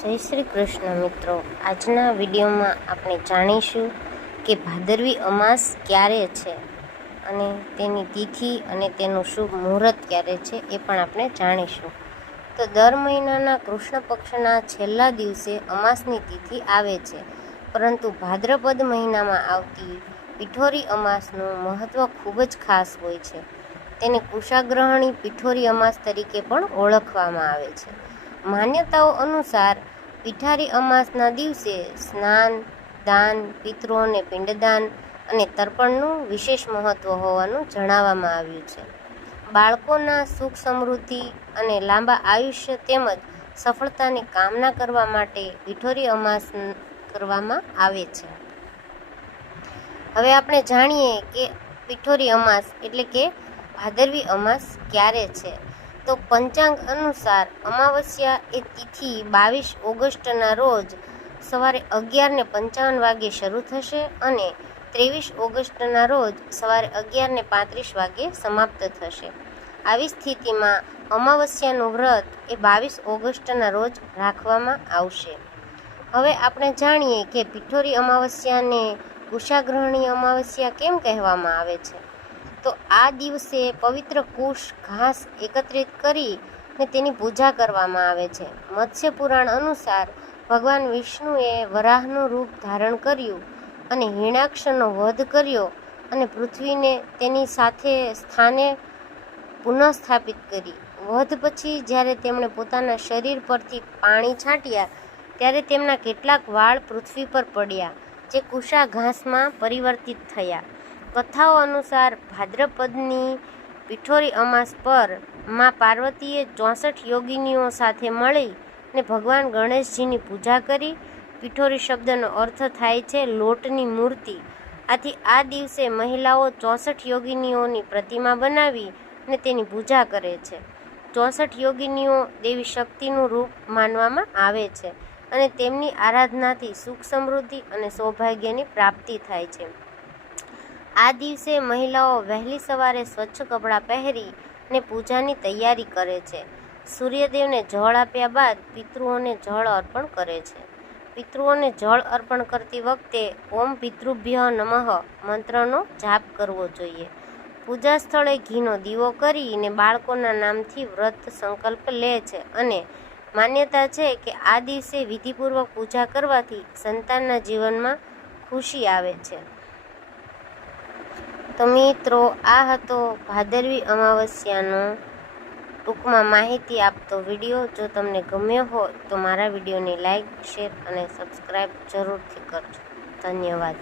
જય શ્રી કૃષ્ણ મિત્રો. આજના વિડીયોમાં આપણે જાણીશું કે ભાદરવી અમાસ ક્યારે છે અને તેની તિથિ અને તેનું શુભ મુહૂર્ત ક્યારે છે એ પણ આપણે જાણીશું. તો દર મહિનાના કૃષ્ણ પક્ષના છેલ્લા દિવસે અમાસની તિથિ આવે છે, પરંતુ ભાદ્રપદ મહિનામાં આવતી પિઠોરી અમાસનું મહત્ત્વ ખૂબ જ ખાસ હોય છે. તેને કુશાગ્રહણી પિઠોરી અમાસ તરીકે પણ ઓળખવામાં આવે છે. માન્યતાઓ અનુસાર પિઠારી અમાસના દિવસે સ્નાન, દાન, પિતૃઓને પિંડદાન અને તર્પણનું વિશેષ મહત્ત્વ હોવાનું જણાવવામાં આવ્યું છે. બાળકોના સુખ સમૃદ્ધિ અને લાંબા આયુષ્ય તેમજ સફળતાની કામના કરવા માટે પિઠોરી અમાસ કરવામાં આવે છે. હવે આપણે જાણીએ કે પિઠોરી અમાસ એટલે કે ભાદરવી અમાસ ક્યારે છે? તો પંચાંગ અનુસાર અમાવસ્યા એ તિથિ બાવીસ ઓગસ્ટના રોજ સવારે અગિયારને પંચાવન વાગે શરૂ થશે અને ત્રેવીસ ઓગસ્ટના રોજ સવારે અગિયારને પાંત્રીસ વાગે સમાપ્ત થશે. આવી સ્થિતિમાં અમાવસ્યાનું વ્રત એ બાવીસ ઓગસ્ટના રોજ રાખવામાં આવશે. હવે આપણે જાણીએ કે પિઠોરી અમાવસ્યાને ઉષાગ્રહણી અમાવસ્યા કેમ કહેવામાં આવે છે? તો આ દિવસે પવિત્ર કુશ ઘાસ એકત્રિત કરી ને તેની પૂજા કરવામાં આવે છે. મત્સ્ય પુરાણ અનુસાર ભગવાન વિષ્ણુએ વરાહનું રૂપ ધારણ કર્યું અને હિણાક્ષનો વધ કર્યો અને પૃથ્વીને તેની સાથે સ્થાને પુનઃસ્થાપિત કરી. વધ પછી જ્યારે તેમણે પોતાના શરીર પરથી પાણી છાંટ્યા, ત્યારે તેમના કેટલાક વાળ પૃથ્વી પર પડ્યા, જે કુશા ઘાસમાં પરિવર્તિત થયા. કથાઓ અનુસાર ભાદ્રપદની પિઠોરી અમાસ પરમાં પાર્વતીએ ચોસઠ યોગિનીઓ સાથે મળી ને ભગવાન ગણેશજીની પૂજા કરી. પિઠોરી શબ્દનો અર્થ થાય છે લોટની મૂર્તિ. આથી આ દિવસે મહિલાઓ ચોસઠ યોગિનીઓની પ્રતિમા બનાવી ને તેની પૂજા કરે છે. ચોસઠ યોગિનીઓ દેવી શક્તિનું રૂપ માનવામાં આવે છે અને તેમની આરાધનાથી સુખ સમૃદ્ધિ અને સૌભાગ્યની પ્રાપ્તિ થાય છે. આ દિવસે મહિલાઓ વહેલી સવારે સ્વચ્છ કપડાં પહેરી અને પૂજાની તૈયારી કરે છે. સૂર્યદેવને જળ આપ્યા બાદ પિતૃઓને જળ અર્પણ કરે છે. પિતૃઓને જળ અર્પણ કરતી વખતે ઓમ પિતૃભ્ય નમઃ મંત્રનો જાપ કરવો જોઈએ. પૂજા સ્થળે ઘીનો દીવો કરીને બાળકોના નામથી વ્રત સંકલ્પ લે છે અને માન્યતા છે કે આ દિવસે વિધિપૂર્વક પૂજા કરવાથી સંતાનના જીવનમાં ખુશી આવે છે. તો મિત્રો, આ હતો ભાદરવી અમાવસ્યાનો ટૂંકમાં માહિતી આપતો વીડિયો. જો તમને ગમ્યો હોય તો મારા વિડીયોને લાઈક, શેર અને સબસ્ક્રાઈબ જરૂરથી કરજો. ધન્યવાદ.